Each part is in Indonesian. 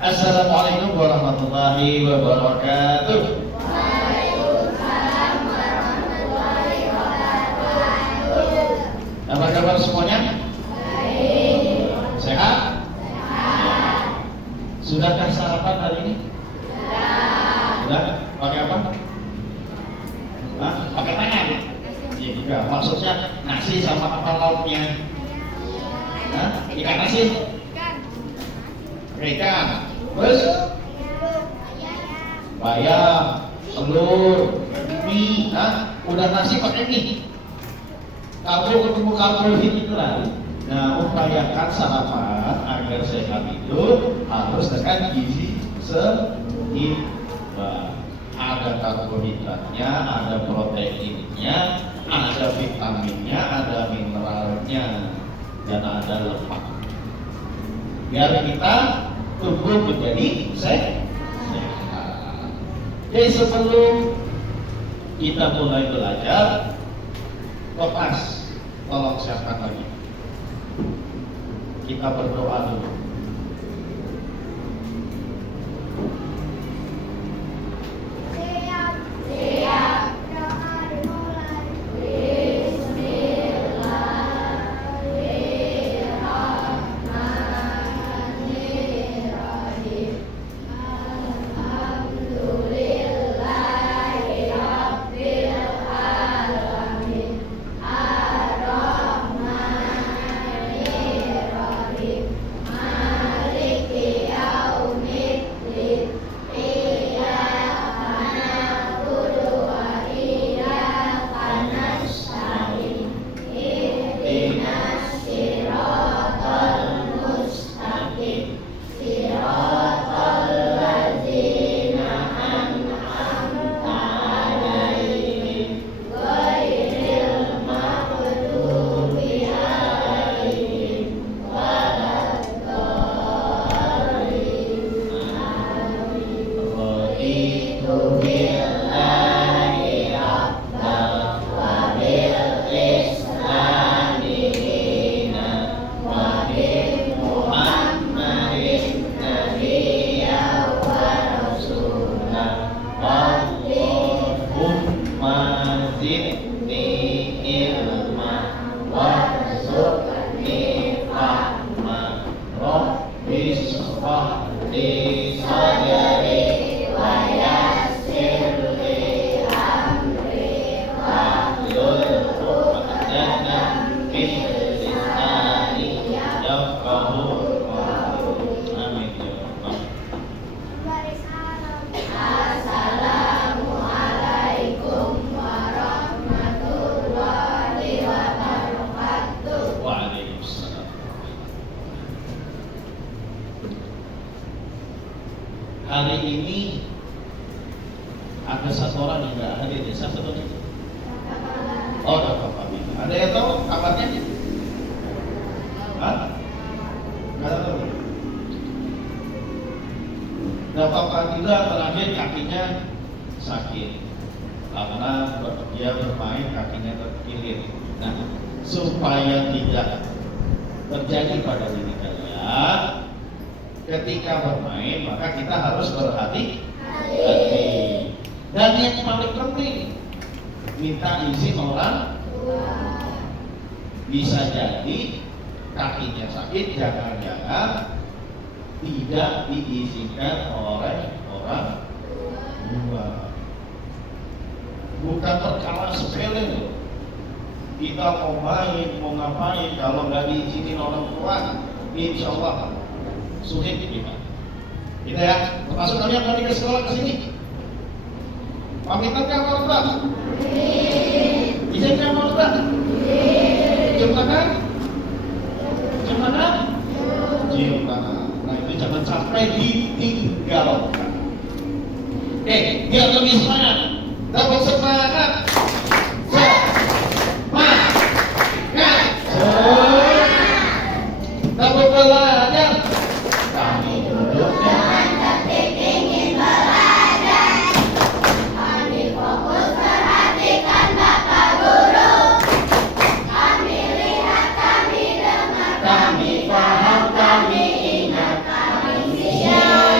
Assalamualaikum warahmatullahi wabarakatuh. Waalaikumsalam warahmatullahi wabarakatuh. Apa kabar semuanya? Baik. Sehat? Sehat. Sudahkah sarapan hari ini? Sudah. Pakai apa? Hah? Pakai tangan? Iya juga. Maksudnya nasi sama apa lauknya? Hah? Ikan asin? Ikan. Terus? Bayam, telur, mie. Hah? Udah nasi pakai mie. Kabel ketemu karbohidrat itu lah. Nah, upayakan sarapan agar sehat itu harus dengan gizi seimbang. Ada karbohidratnya, ada proteinnya, ada vitaminnya, ada mineralnya, dan ada lemak. Biar kita tubuh menjadi sehat. Jadi sebelum kita mulai belajar, lepas, tolong siapkan lagi. Kita berdoa dulu. Siap. Siap. Doa dimulai. Bismillahirrahmanirrahim. Alhamdulillahirabbil alamin. Ar-Rahmanirrahim. Maliki yaumiddin. Iyyaka na'budu wa iyyaka nasta'in. Ihdinas siratal mustaqim. Siratal ladzina an'amta 'alaihim ghairil maghdubi 'alaihim waladdallin. Raditu billahi rabbal wa bil islami dinan wa bi Muhammadin nabiyyan wa rasulan. Allahumma zidni ilma warzuqni fahma. Rabbi shrah li sadri wa yassir li amri wahlul 'uqdatam min lisani yafqahu qawli. Amin ya rabbal Assalamualaikum warahmatullahi wabarakatuh. Waalaikumsalam. Hari ini ada satu orang yang nggak hadir. Siapa tuh? Oh, Bapak Fahmi. Ada yang tahu kabarnya? Hah? Nggak tahu. Bapak Fahmila terakhir kakinya sakit karena dia bermain kakinya terkilir. Nah, supaya tidak terjadi pada diri kalian, ketika bermain maka kita harus berhati-hati. Dan yang paling penting, minta izin orang. Bisa jadi kakinya sakit, jangan-jangan tidak diizinkan oleh orang tua. Bukan perkara sepele loh. Kita mau main, mau ngapain, kalau nggak diizinin orang tua, insya Allah sulit kita. Kita ya, termasuk kalian tadi ke sekolah ke sini. Pamitan kan orang tua? Izinkan orang tua? Cium tangan? Cium tangan? Cium tangan. Nah itu jangan sampai ditinggalkan. Oke, biar lebih semangat. Dapat semangat. Dapat belajar. Kami duduk Dengan tertib ingin belajar. Kami fokus perhatikan Bapak Guru. Kami lihat, kami dengar, kami paham, kami ingat, kami siap.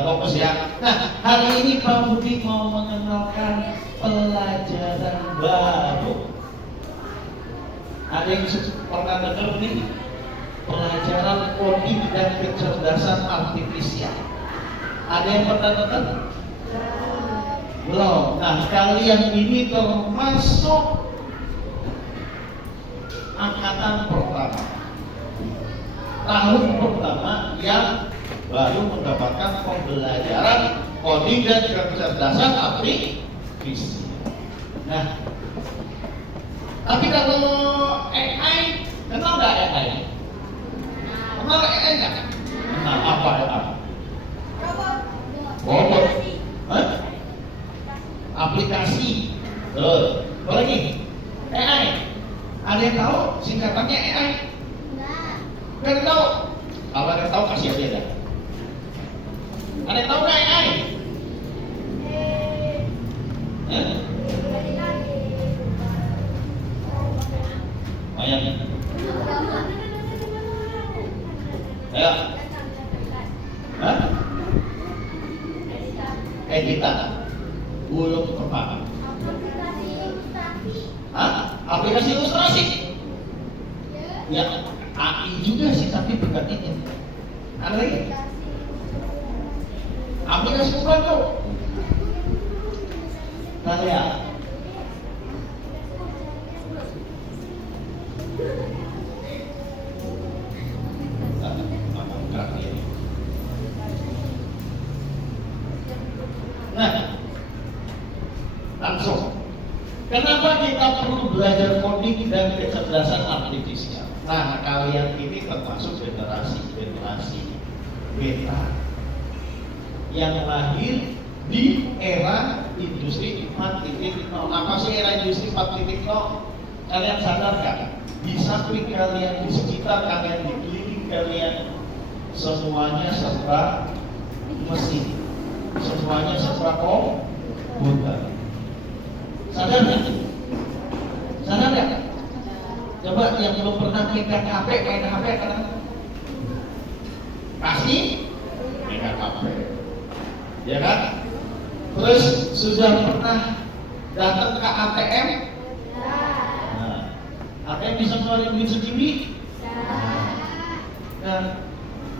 Udah fokus ya. Nah, hari ini Pak Budi mau mengenalkan pelajaran baru. Ada yang pernah dengar nih? Pelajaran coding dan kecerdasan artifisial. Ada yang pernah dengar? Belum. Nah, kalian ini termasuk angkatan pertama, tahun pertama yang baru mendapatkan pembelajaran coding dan kecerdasan artifisial. Nah, tapi kalau AI, kenal nggak AI? Kenal AI nggak? Nah, apa AI? Robot. Hah? Aplikasi. Apa lagi? AI. Ada yang tahu singkatannya AI? Nggak ada tahu. Kalau ada yang tahu kasih aja dah. Ada yang tahu nggak AI? Lumayan. Ayo. Hah? Editan. Belum tepat. Hah? Aplikasi ilustrasi? Ya, AI juga sih, tapi bukan ini. Ada lagi? Aplikasi pembantu. Nah ya. Nah, langsung. Kenapa kita perlu belajar coding dan kecerdasan artifisial? Nah, kalian ini termasuk generasi beta yang lahir di era industri 4.0. Apa sih era industri 4.0? Kalian sadar kan? Di samping kalian, di sekitar kalian, di keliling kalian, semuanya serba mesin, semuanya serba komputer. Sadar nggak? Sadar nggak? Coba yang belum pernah pegang HP, main HP kan? Pasti pegang HP, ya kan? Terus sudah pernah datang ke ATM? Nah, ATM bisa ngeluarin duit sendiri? Nah,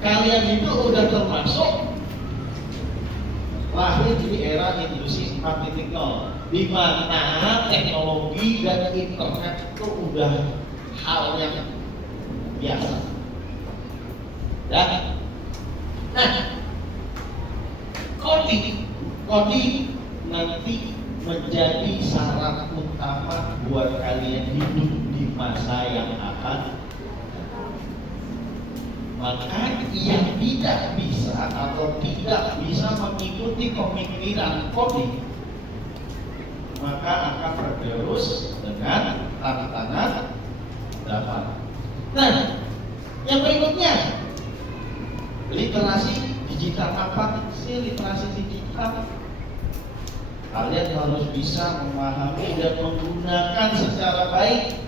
kalian itu udah termasuk lahir di era industri 4.0, di mana teknologi dan internet itu udah hal yang biasa. Ya. Nah, coding nanti menjadi syarat utama buat kalian hidup di masa yang akan. Maka yang tidak bisa atau tidak bisa mengikuti pemikiran coding, maka akan tergerus dengan tantangan dapat. Nah, yang berikutnya, literasi digital. Apa sih literasi digital? Kalian harus bisa memahami dan menggunakan secara baik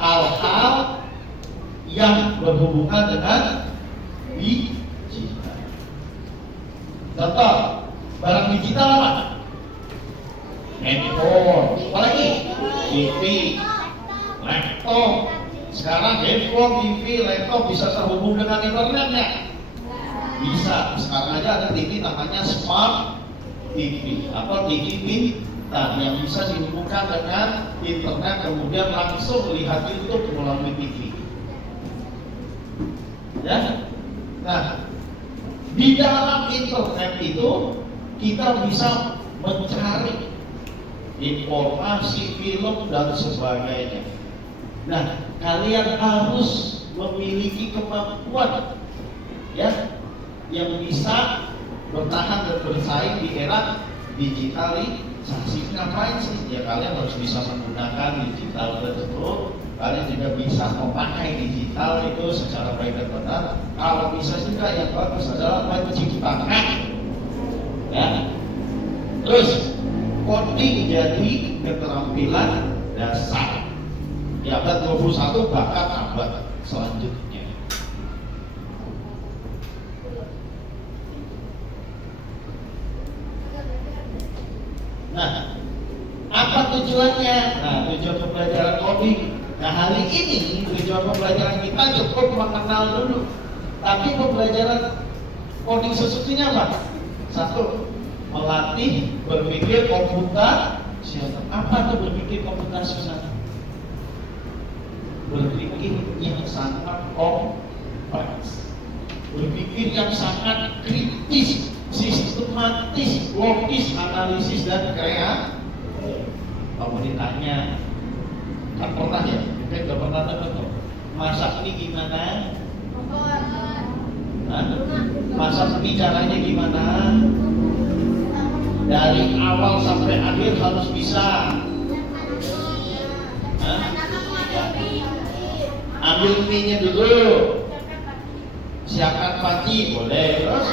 hal-hal yang berhubungan dengan digital. Contoh, barang digital apa? Handphone, apa lagi? TV, laptop. Sekarang handphone, TV, laptop bisa terhubung dengan internetnya. Bisa. Sekarang aja ada TV namanya Smart TV atau TV pintar yang bisa dihubungkan dengan internet, kemudian langsung lihat YouTube melalui TV. Ya. Nah, di dalam internet itu kita bisa mencari informasi, film dan sebagainya. Nah, kalian harus memiliki kemampuan ya yang bisa bertahan dan bersaing di era digitalisasi. Ngapain sih? Ya kalian harus bisa menggunakan digital tersebut. Kalian juga bisa memakai digital itu secara baik dan benar. Kalau bisa juga yang bagus adalah menciptakan. Ya. Terus coding jadi keterampilan dasar. Di abad 21 bahkan abad selanjutnya. tujuannya? Nah, tujuan pembelajaran coding. Nah, hari ini tujuan pembelajaran kita cukup mengenal dulu. Tapi pembelajaran coding sesungguhnya apa? Satu, melatih berpikir komputasional. Apa itu berpikir komputasional? Berpikir yang sangat kompleks, berpikir yang sangat kritis, sistematis, logis, analisis dan kreatif. Kalau ditanya, kan pernah ya, mungkin udah pernah dengar tuh, masak ini gimana? Hah? Masak ini caranya gimana? Dari awal sampai akhir harus bisa. Hah? Ambil mie-nya dulu, siapkan panci, boleh, terus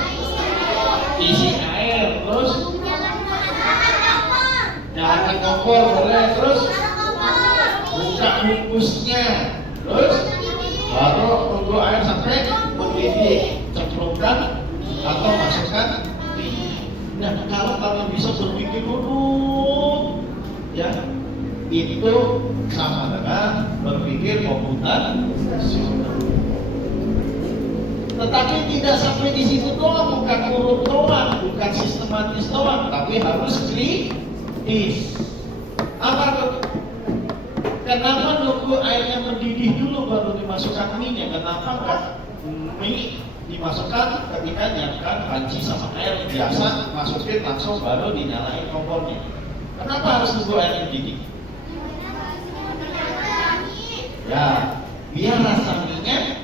isi air, terus nyalakan kompor, boleh, terus buka bungkusnya, terus baru tunggu air sampai mendidih, cemplungkan atau masukkan mie. Nah, kalau kalian bisa berpikir dulu, ya, itu sama dengan berpikir komputasional. Tetapi tidak sampai di situ doang, bukan urut doang, bukan sistematis doang, tapi harus kritis. Apa tuh? Kenapa nunggu airnya mendidih dulu baru dimasukkan mie-nya? Kenapa enggak mie dimasukkan ketika nyiapkan panci sama air biasa, masukin langsung baru dinyalain kompornya? Kenapa harus nunggu airnya mendidih? Ya, biar rasa mie-nya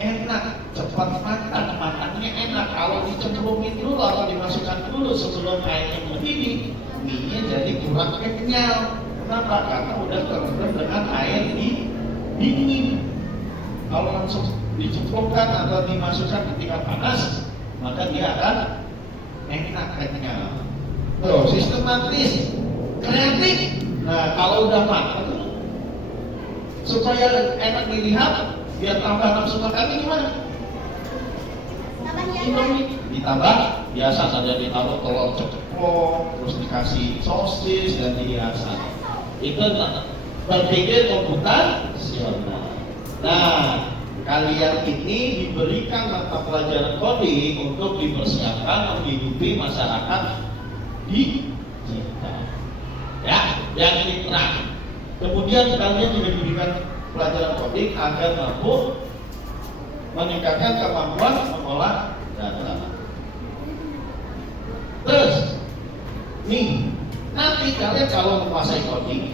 enak, cepat matang, matangnya enak. Kalau dicemplungin dulu atau dimasukkan dulu sebelum airnya mendidih, mie-nya jadi kurang kenyal. Kenapa? Karena udah terendam dengan air dingin. Kalau langsung dicemplungkan atau dimasukkan ketika panas, maka dia akan enak kenyal. Tuh, sistematis, kreatif. Nah, kalau udah matang, supaya enak dilihat, biar tambah nafsu makannya gimana? Indomie ditambah, biasa saja ditaruh telur ceplok, terus dikasih sosis dan dihiasan. Itu berpikir komputasional. Nah, kalian ini diberikan mata pelajaran coding untuk dipersiapkan menghidupi masyarakat digital. Ya, yang ini terakhir. Kemudian kalian juga diberikan pelajaran coding agar mampu meningkatkan kemampuan mengolah data. Terus, nih, nanti kalian kalau menguasai coding,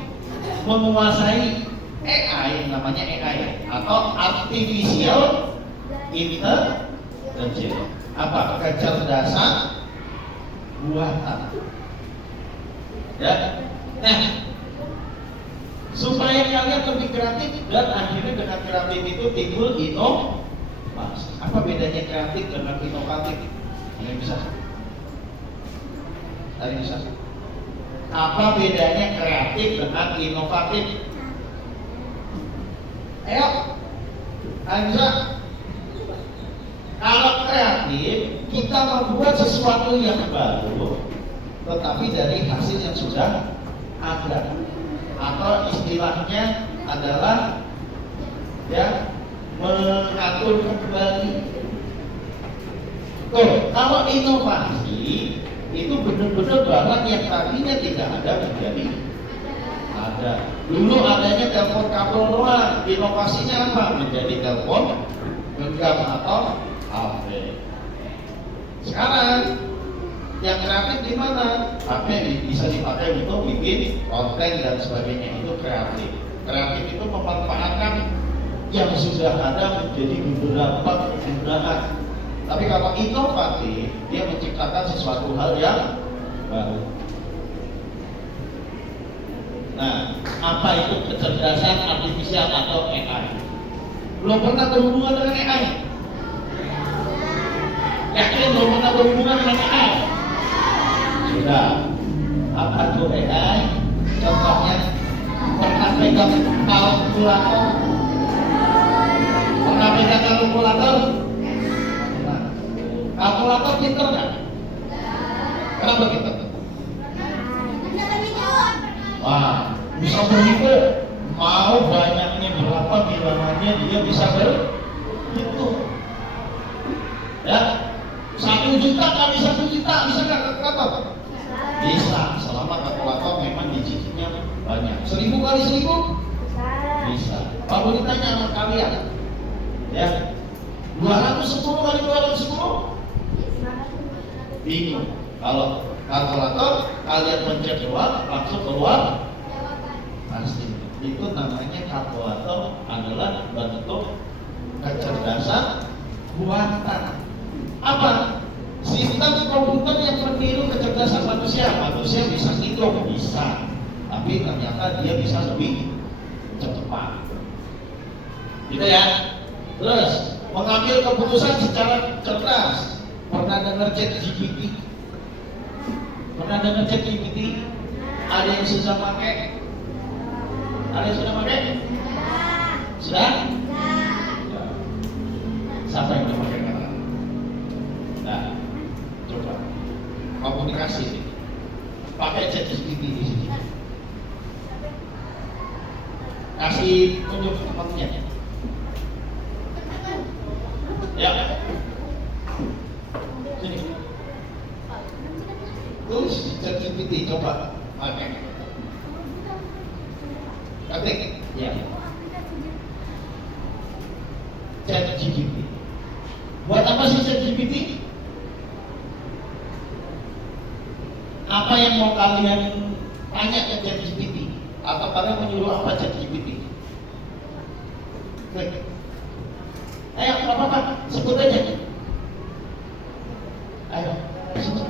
menguasai AI, namanya AI atau Artificial Intelligence, apa? Kecerdasan buatan. Ya, nah, supaya kalian lebih kreatif dan akhirnya dengan kreatif itu timbul inovasi. Apa bedanya kreatif dengan inovatif? Ada bisa? Ada bisa? Apa bedanya kreatif dengan inovatif? Ayo, Anza. Kalau kreatif, kita membuat sesuatu yang baru, tetapi dari hasil yang sudah ada. Atau istilahnya adalah ya mengatur kembali. Tuh, kalau inovasi itu benar-benar barang yang tadinya tidak ada menjadi ada. Dulu adanya telepon kabel doang, inovasinya apa? Menjadi telepon genggam atau HP. Sekarang yang kreatif di mana? HP bisa dipakai untuk bikin konten dan sebagainya, itu kreatif. Kreatif itu memanfaatkan yang sudah ada menjadi beberapa penggunaan. Tapi kalau inovatif, dia menciptakan sesuatu hal yang baru. Nah, apa itu kecerdasan artifisial atau AI? Belum pernah berhubungan dengan AI? Yakin belum pernah berhubungan dengan AI? Sudah. Apa itu AI? Contohnya, pernah pegang kalkulator? Pernah pegang kalkulator? Kalkulator pinter nggak? Kenapa pinter? akhirnya dia bisa berhitung. Ya, 1 juta kali 1 juta bisa nggak kalkulator? Bisa, selama kalkulator memang digitnya banyak. 1000 kali 1000 bisa. Kalau ditanya sama kalian, ya, 210 kali 210 bingung. Kalau kalkulator kalian pencet doang langsung keluar pasti. Itu namanya kalkulator adalah bentuk kecerdasan buatan. Apa? Sistem komputer yang meniru kecerdasan manusia. Manusia bisa hitung, bisa, tapi ternyata dia bisa lebih cepat. Gitu ya. Terus mengambil keputusan secara cerdas. Pernah dengar ChatGPT? Pernah dengar ChatGPT? Ada yang sudah pakai? Ada yang sudah pakai? Sudah? Siapa yang sudah pakai? Nah, coba komunikasi ini. Pakai ChatGPT di sini. Kasih tunjuk temannya. Ya. Sini. Terus ChatGPT coba pakai. Ketik. Ya. ChatGPT. Buat apa sih ChatGPT? Apa yang mau kalian tanya ke ChatGPT? Atau kalian menyuruh apa ChatGPT? Klik. Ayo, apa-apa, sebut aja. Ayo, sebut.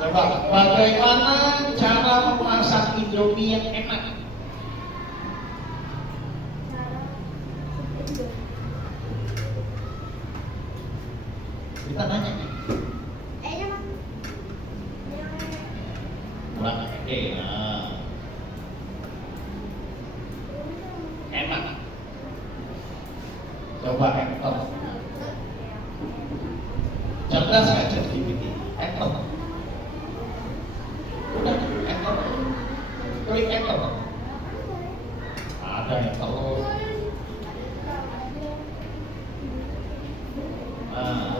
Coba, bagaimana cara memasak Indomie yang enak? Kita nanya nih. Nah. Enak. Coba enter. Cerdas nggak ChatGPT? Enter. Udah, enter. Klik enter. Ada yang terus. Nah.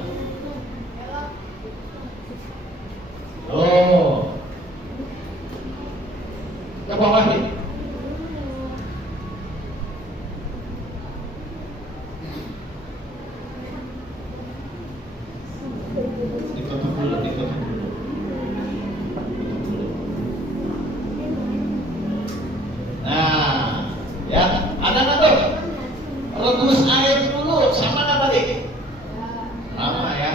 Oh. Coba lagi. Ditutup dulu. Nah, ya, ada nggak tuh? Rebus air dulu, sama nggak tadi? Sama ya.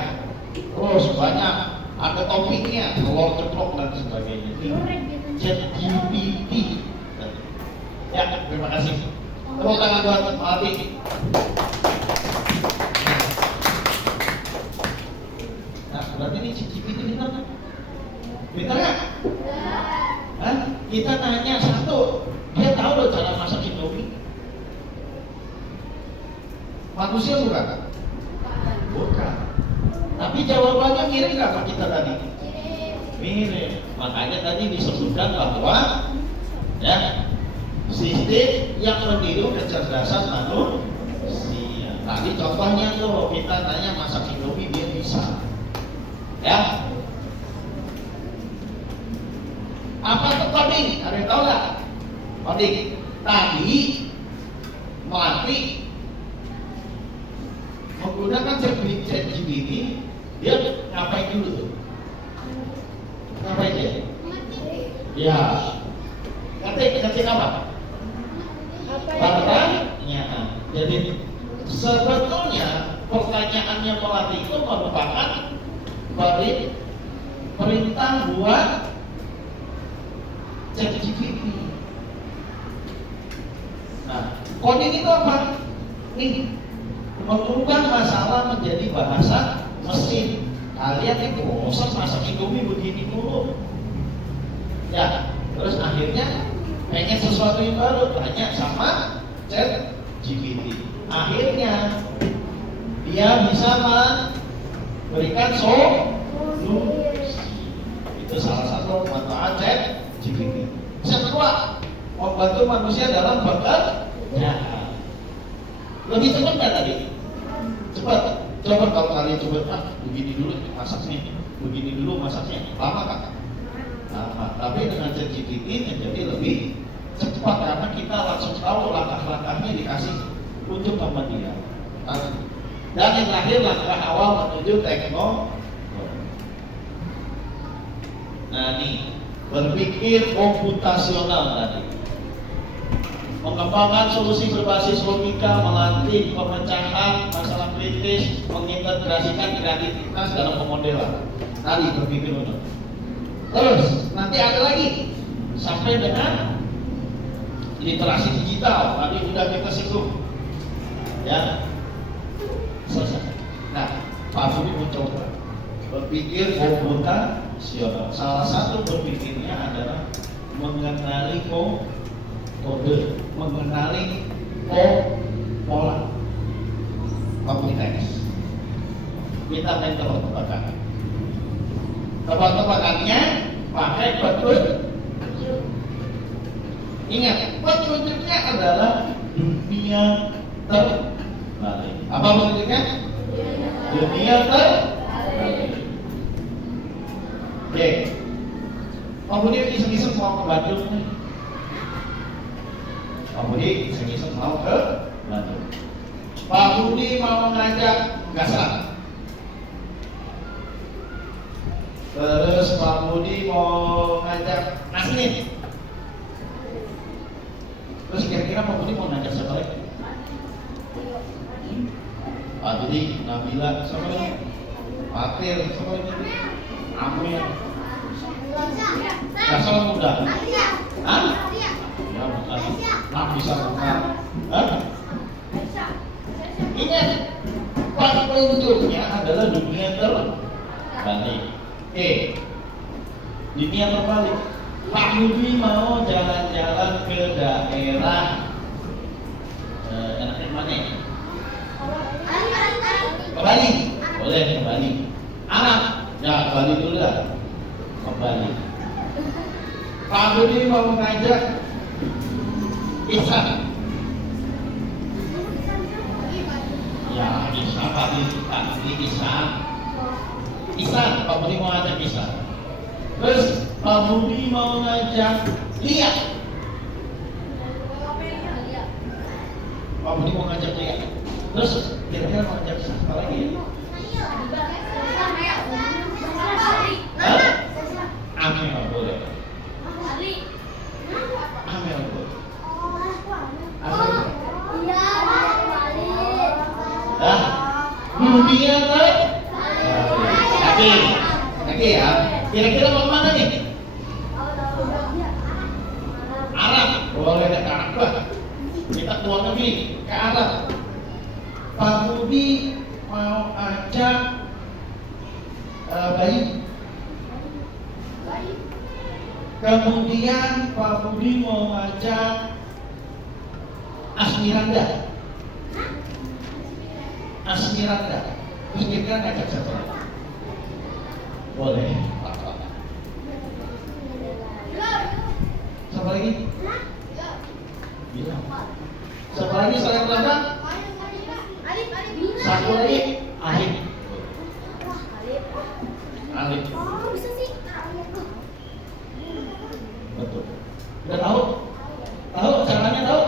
Terus banyak, ada topiknya, telur ceplok dan sebagainya. ChatGPT. Ya, terima kasih. Tepuk tangan buat Mati. Nah, berarti ini ChatGPT benar kan? Benar nggak? Hah? Kita nanya satu, dia tahu loh cara masak Indomie. Manusia bukan? Bukan. Tapi jawabannya mirip nggak sama kita tadi? Mirip. Makanya tadi disebutkan bahwa ya, sistem yang meniru kecerdasan manusia. Tadi contohnya tuh kita tanya masak Indomie dia bisa. Ya. Apa itu coding? Ada yang tahu nggak? Coding. Tadi Mati menggunakan ChatGPT, dia ngapain dulu tuh? Ngapain dia? Ya. Ketik apa? Pertanyaan. Jadi sebetulnya pertanyaannya Melati itu merupakan perintah buat ChatGPT. Nah, coding itu apa? Nih, mengubah masalah menjadi bahasa mesin. Kalian itu bosan masak Indomie begini dulu. Ya, terus akhirnya pengen sesuatu yang baru, tanya sama ChatGPT. Akhirnya dia bisa memberikan solusi. Itu salah satu manfaat ChatGPT. Yang kedua, membantu manusia dalam bekerja. Lebih cepat nggak tadi? Cepat. Coba kalau kalian coba, begini dulu masaknya, begini dulu masaknya, lama kan? Lama. Tapi dengan ChatGPT jadi lebih cepat karena kita langsung tahu langkah-langkahnya dikasih untuk sama dia. Dan yang terakhir langkah awal menuju teknologi. Nah nih, berpikir komputasional tadi. Mengembangkan solusi berbasis logika, melatih pemecahan masalah kritis, mengintegrasikan kreativitas dalam pemodelan. Tadi berpikir unik. Terus nanti ada lagi sampai dengan literasi digital. Tadi sudah kita singgung, ya. Selesai. Nah, Pak Budi mencoba berpikir komputasional. Salah satu berpikirnya adalah mengenali kode, mengenali pola. Komunitas. Kita main tebak-tebakan. Tebak-tebakannya pakai petunjuk. Ingat, petunjuknya adalah dunia terbalik. Apa petunjuknya? Dunia terbalik. Oke. Pak Budi iseng-iseng mau ke Bandung nih. Pak Budi iseng-iseng mau ke Bandung. Pak Budi mau mengajak Gasan. Terus Pak Budi mau ngajak Nasnin. Terus kira-kira Pak Budi mau ngajak siapa lagi? Pak Budi, Nabila, siapa lagi? Fatir, siapa lagi? Amir. Gasan udah? Hah? Ya bukan. Nah bisa bukan. Hah? Ingat, petunjuknya adalah dunia terbalik. Dunia terbalik. Pak Budi mau jalan-jalan ke daerah enaknya mana? Ke Bali. Boleh ke Bali. Arab. Ya, Bali dulu lah. Ke Bali. Pak Budi mau mengajak Ihsan. Ya, Ihsan tadi Ihsan. Ihsan, Pak Budi mau ngajak Ihsan. Terus Pak Budi mau ngajak Lia. Pak Budi mau ngajak Lia. Terus kira-kira mau ngajak siapa lagi ya? Amel boleh. Amel boleh. Dunia Oke ya. Kira-kira mau mana nih? Arab. Boleh ke Arab lah. Kita keluar negeri ke Arab. Pak Budi mau ajak Bayu. Kemudian Pak Budi mau ngajak Asmiranda. Terus kira-kira ngajak siapa? Boleh. Siapa lagi? Bilang. Siapa lagi selain belakang? Satu lagi? Alif. Betul. Udah tahu? Tahu caranya tahu?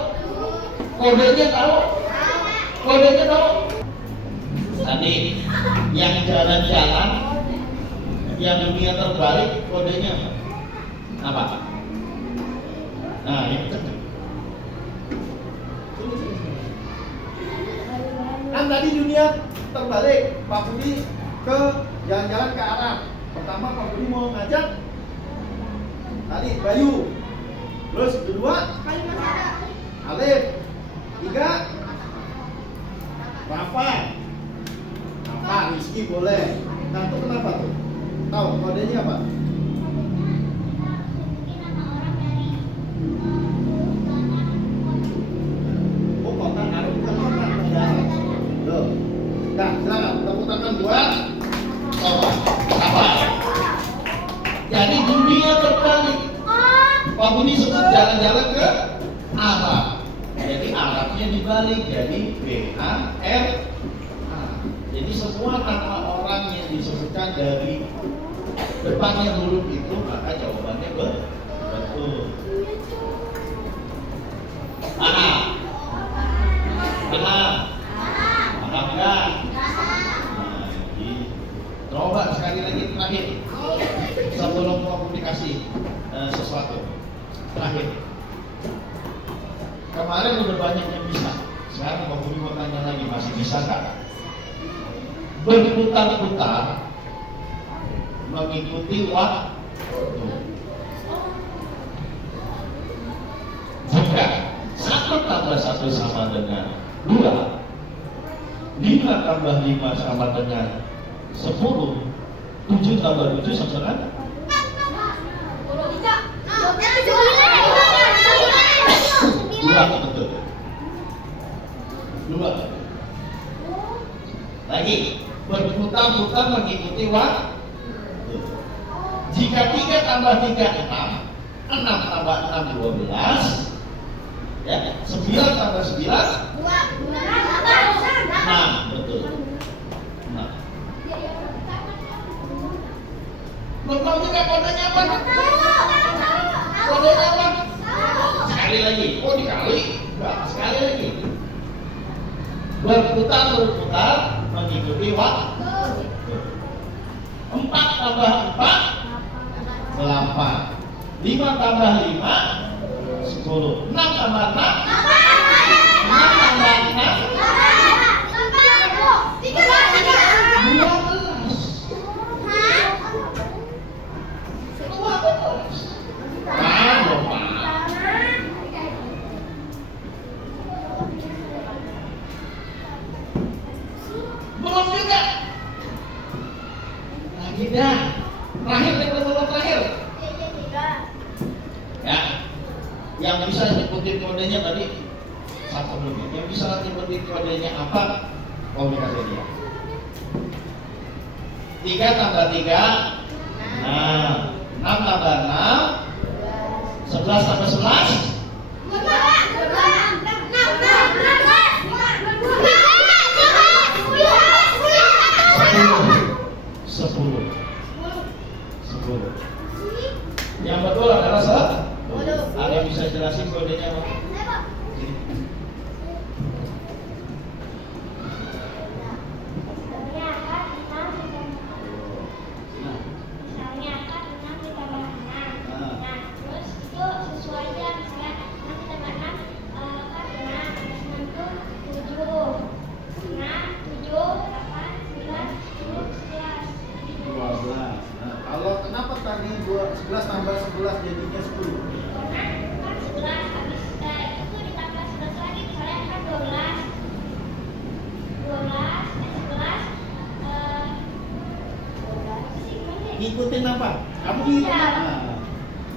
Kodenya tahu? Tadi yang jalan-jalan, yang dunia terbalik, kodenya apa? Nah, ini kan tadi dunia terbalik. Pak Budi ke jalan-jalan ke Arab. Pertama Pak Budi mau ngajak tadi Bayu. Terus kedua Alif. Tiga Rafa, Rizky boleh. Nah itu kenapa tuh? Tahu kodenya apa? Oh kota Arab bukan kota negara. Loh. Nah silakan tepuk tangan buat Sobat. Apa? Jadi dunia terbalik. Pak Budi sebut jalan-jalan ke Arab. Jadi Arab A-nya dibalik jadi B-A-R-A. Jadi semua nama orang yang disebutkan dari depannya huruf itu maka jawabannya betul. Paham? Paham? Paham nggak? Nah, coba sekali lagi terakhir sebelum komunikasi sesuatu. Terakhir. Kemarin udah banyak yang bisa. Sekarang Pak Budi mau tanya lagi, masih bisa nggak? Berputar-putar mengikuti waktu. Jika 1 tambah 1 sama dengan 2, 5 tambah 5 sama dengan 10, 7 tambah 7 sama dengan 2, betul. 2. Lagi, berputar-putar mengikuti waktu. Jika 3 tambah 3 6, 6 tambah 6 12, ya, 9 tambah 9 6, betul. Nah, belum juga kodenya apa? Kodenya apa? Sekali lagi, oh dikali? Enggak, sekali lagi. Berputar mengikuti waktu. 4 tambah 4 8, 5 tambah 5 10, 6 tambah 6 6 tambah 6 belum juga. Lagi dah. Terakhir. Ya. Yang bisa nyebutin kodenya tadi satu dulu. Yang bisa nyebutin kodenya apa? Komunikasi dia. 3 tambah 3 nah, 6 tambah 6 11 tambah 11 10. Yang betul adalah 10. Ada yang bisa jelasin kodenya apa? Kalau kenapa tadi 11 tambah 11 jadinya 10? Kan 11 habis itu ditambah 11 lagi, misalnya kan 12 Ngikutin apa? Kamu ngitung apa?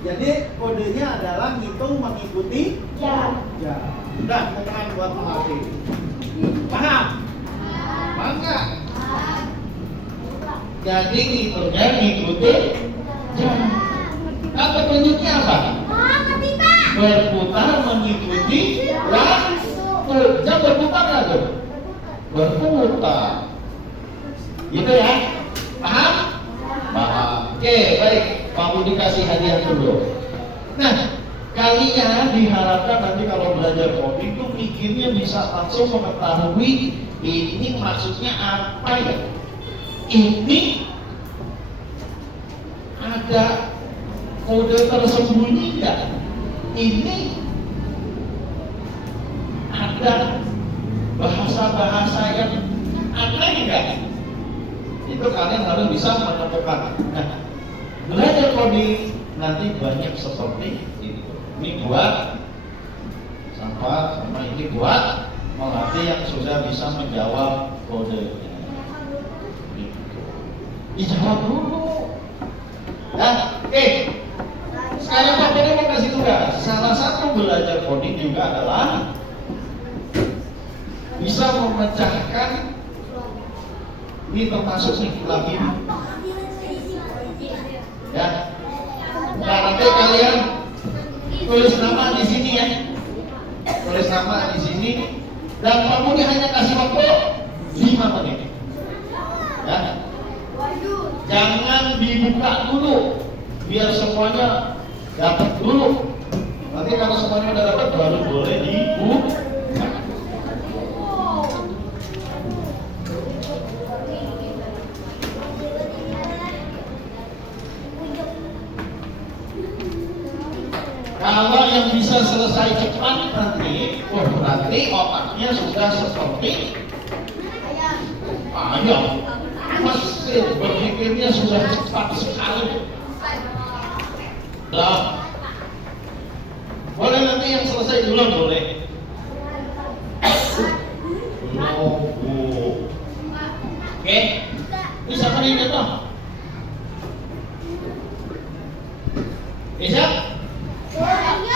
Jadi kodenya adalah ngitung mengikuti jam. Udah, tangan buat melatih. Paham? Paham nggak? Jadi ngitungnya ngikuti jam. Nah, petunjuknya apa? Berputar mengikuti waktu. Jam berputar nggak tuh? Berputar. Gitu ya? Paham? Paham. Oke, baik. Pak Budi kasih hadiah dulu. Nah, kalian diharapkan nanti kalau belajar coding itu mikirnya bisa langsung mengetahui ini maksudnya apa ya? Ini ada kode tersembunyi nggak? Ini ada bahasa-bahasa yang aneh nggak? Itu kalian harus bisa menemukan. Nah, belajar coding nanti banyak seperti itu. Ini buat sama ini buat melatih yang sudah bisa menjawab kode. Dijawab dulu. Nah, oke. Sekarang Pak Budi mau kasih tugas. Salah satu belajar coding juga adalah bisa memecahkan ini termasuk nih lagi. Ya. Nah, nanti kalian tulis nama di sini ya. Tulis nama di sini. sini dan Pak Budi hanya kasih waktu 5 menit. Ya. Jangan dibuka dulu, biar semuanya dapat dulu. Nanti kalau semuanya udah dapat baru boleh dibuka. Kalau yang bisa selesai cepat nanti, berarti otaknya sudah seperti ayam. Mesin berpikirnya sudah cepat sekali. Nah, boleh nanti yang selesai dulu boleh. Oke, bisa kan ini toh? Bisa?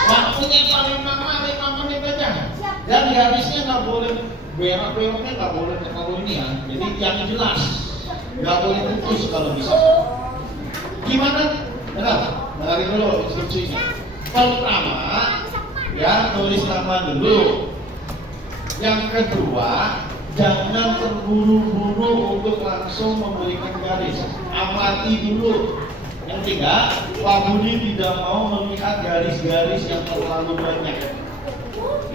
Waktunya paling lama 5 menit aja. Dan garisnya nggak boleh berak-beraknya nggak boleh terlalu ini ya. Jadi yang jelas, nggak boleh putus kalau bisa. Gimana? Dengarin dulu instruksinya. Pertama, ya tulis nama dulu. Yang kedua, jangan terburu-buru untuk langsung memberikan garis. Amati dulu. Yang ketiga, Pak Budi tidak mau melihat garis-garis yang terlalu banyak.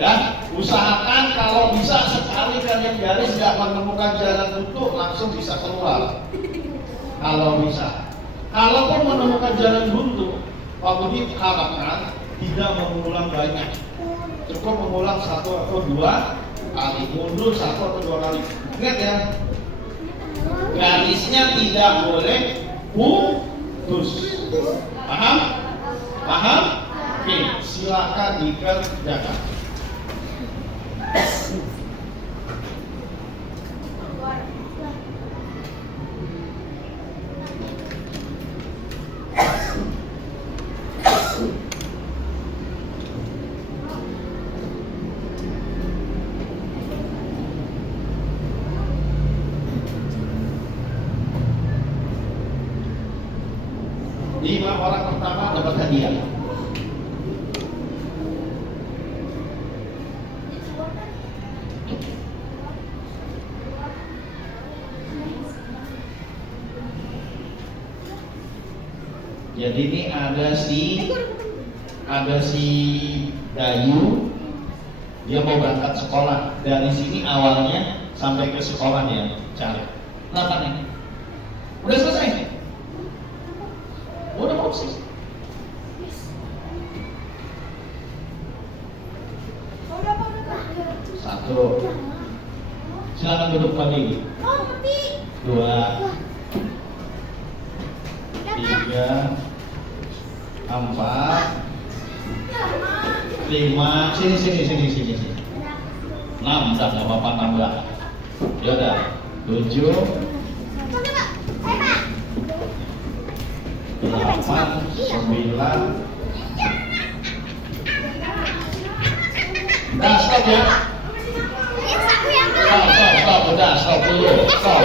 Ya, usahakan kalau bisa sekali kalian garis nggak menemukan jalan buntu langsung bisa keluar. Kalau bisa. Kalaupun menemukan jalan buntu, Pak Budi harapkan tidak mengulang banyak. Cukup mengulang 1 atau 2 kali, mundur 1 atau 2 kali. Ingat ya, garisnya tidak boleh putus. Paham? Paham? Oke, silakan dikerjakan. Lima orang pertama dapat hadiah. Jadi ini ada si Dayu, dia mau berangkat sekolah. Dari sini awalnya sampai ke sekolah dia cari. Kenapa nih? Udah selesai? Udah mau sih. Satu. Silakan duduk lagi. 2, 3, 4, 5. Sini. 6, udah nggak apa-apa nambah. Ya udah. 7, 8, 9. Nah, stop ya. Stop, udah, stop dulu. Stop.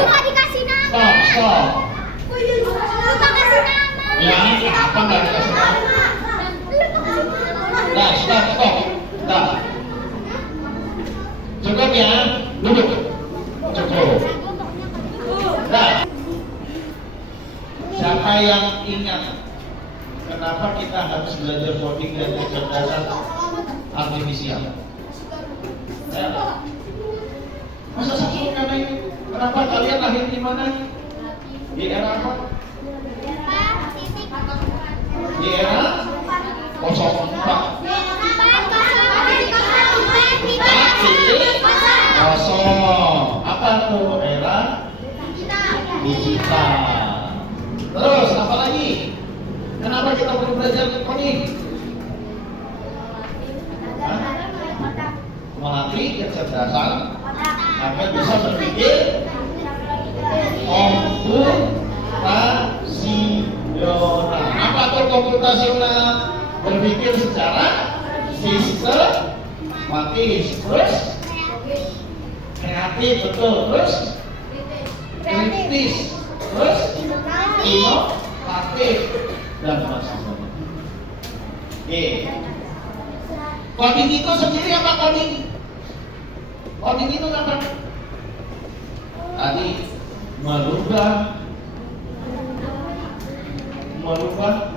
Ya, apa nggak dikasih nama? Nah, stop. Nah, cukup ya, duduk. Cukup. Nah, siapa yang ingat kenapa kita harus belajar coding dan kecerdasan artifisial? Masa satu karena ini? Kenapa kalian lahir di mana? Di era apa? Di era 04. Kosong. Apa tuh era digital? Terus apa lagi? Kenapa kita perlu belajar coding? Melatih kecerdasan agar bisa berpikir komputasional. Apa tuh komputasional? Berpikir secara sistematis, terus kreatif, betul, terus kritis, terus inovatif dan macam-macam. Oke. Coding itu sendiri apa coding? Coding itu apa? Tadi merubah mengubah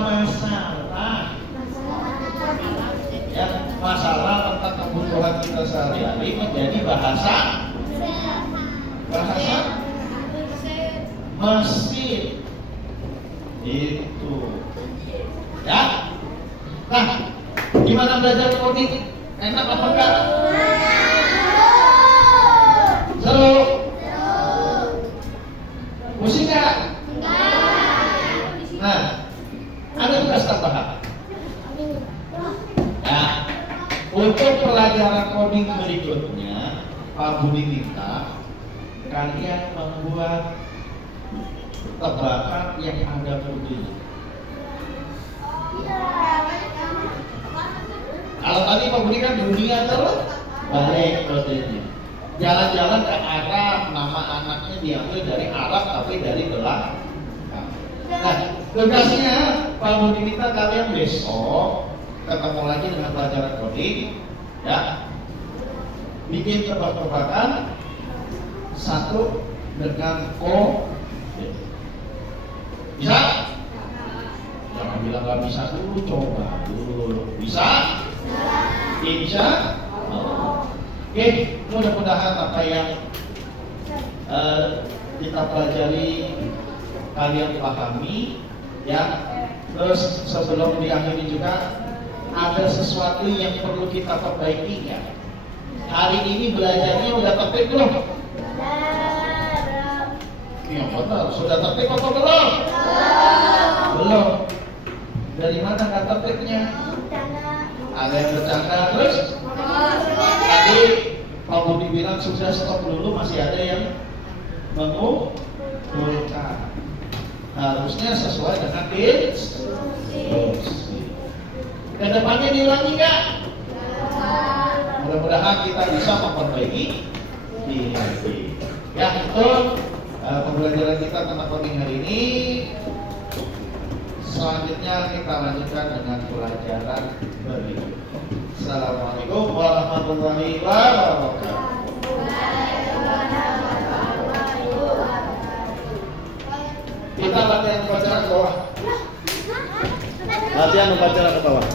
masalah, ya, masalah tentang kebutuhan kita sehari-hari menjadi bahasa mesin itu, ya. Nah, gimana belajar coding? Enak apa enggak? Seru? Pusing nggak? Nah, ada tugas tambahan. Nah, untuk pelajaran coding berikutnya, Pak Budi minta kalian membuat tebakan yang ada kodenya. Kalau tadi Pak Budi kan dunia terus balik kodenya. Jalan-jalan ke Arab, nama anaknya diambil dari Arab tapi dari belakang. Nah, tugasnya Pak Budi minta kalian besok ketemu lagi dengan pelajaran coding, ya. Bikin tebak-tebakan satu dengan kode. Bisa? Jangan bilang nggak bisa dulu, coba dulu. Bisa? Insya Allah. Oke, mudah-mudahan apa yang kita pelajari kalian pahami, ya. Terus sebelum diakhiri juga ada sesuatu yang perlu kita perbaiki, ya. Hari ini belajarnya udah tertib belum? Iya betul, sudah tertib atau belum? Belum. Dari mana nggak tertibnya? Ada yang bercanda terus? Tadi Pak Budi bilang sudah stop dulu, masih ada yang mengumpulkan. Harusnya sesuai dengan instruksi. Kedepannya diulangi nggak? Mudah-mudahan kita bisa memperbaiki diri. Ya, itu pembelajaran kita tentang coding hari ini. Selanjutnya kita lanjutkan dengan pelajaran berikut. Assalamualaikum warahmatullahi wabarakatuh. Kita latihan upacara ke bawah. Latihan upacara ke bawah.